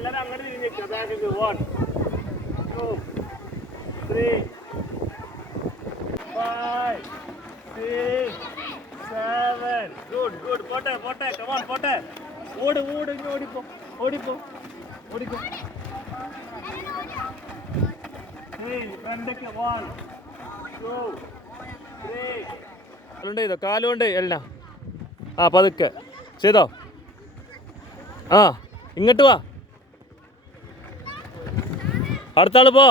എല്ലാവരും അങ്ങനെ തിരിഞ്ഞിരിക്കുക. ബാക്കിക്ക് 1 2 3 5 6 7. Good good. പോട്ടെ പോട്ടെ, കമോൺ പോട്ടെ. ഓട് ഓട്, ഇനി ഓടിപ്പോ ഓടിപ്പോ ഓടിക്കോ. ഫ്രണ്ടേക്ക് 1 2 3. കാലുണ്ട് ചെയ്തോ, കാലുണ്ട് എല്ലാം. ആ പതുക്കെ ചെയ്തോ. ആ ഇങ്ങോട്ട് വാ, അടുത്ത ആള് പോ.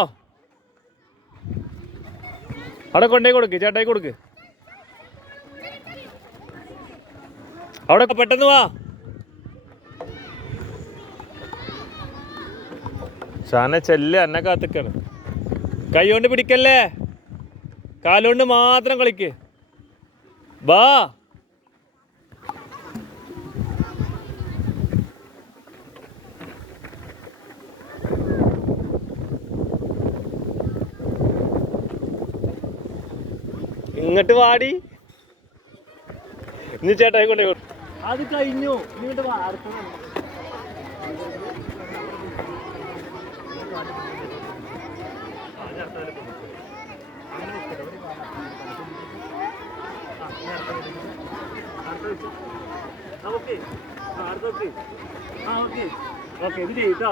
അവിടെ കൊണ്ടേ കൊടുക്ക്, ചേട്ടായി കൊടുക്ക്. അവിടെ പെട്ടെന്ന് വാ. ഷാനെ ചെല്ല്, എന്നെ കാത്തിക്കാണ്. കൈ കൊണ്ട് പിടിക്കല്ലേ, കാലുകൊണ്ട് മാത്രം കളിക്ക്. വാ. ഇങ്ങോട്ട് വാടി. ഇനി ചേട്ടായി കൊണ്ടേ കൊടു. അത് കഴിഞ്ഞു, ഇങ്ങോട്ട് വാ. ഓക്കെ ഇത് ചെയ്തോ.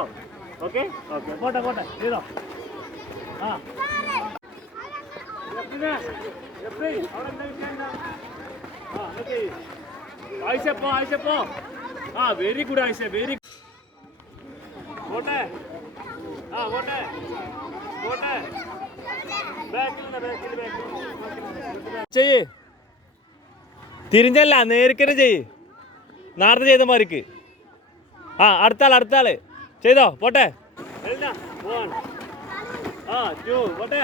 ഓക്കെ ഓക്കെ പോട്ടെ പോട്ടെ ചെയ്തോ. ആ ആയിഷപ്പോ ആയിഷപ്പോ. ആ വെരി ഗുഡ് ആയിഷ, വെരി പോട്ടെ. ആ പോട്ടെ പോട്ടെ. ചെയ്യ്, തിരിഞ്ഞല്ല നേരിക്കന്നെ ചെയ്യ്, നേരത്തെ ചെയ്ത മാതിരിക്ക്. ആ അടുത്താള് ചെയ്തോ. പോട്ടെ. 1 2 പോട്ടെ.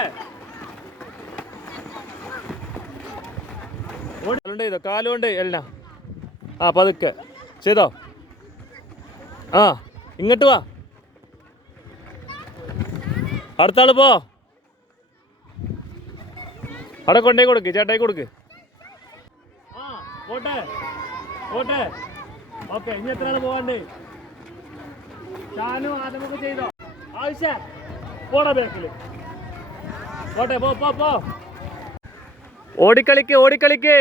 കാലുണ്ട് ചെയ്തോ, കാലുണ്ട് എല്ലാം. ആ പതുക്കെ ചെയ്തോ. ആ ഇങ്ങോട്ട് വാ, അടുത്ത ആള് പോ. അവിടെ കൊണ്ടേ കൊടുക്ക്, ചേട്ടായി കൊടുക്ക്. ആ പോട്ടെ പോട്ടെ. ഓക്കെ ഇനി എത്ര ആള് പോവാണ്ട്? ഷാനു ആദ്യമൊക്കെ ചെയ്തോ. ആവശ്യം പോടാ ബാക്കില്. പോട്ടെ പോ പോ പോ. ഓടിക്കളിക്ക് ഓടിക്കളിക്ക്.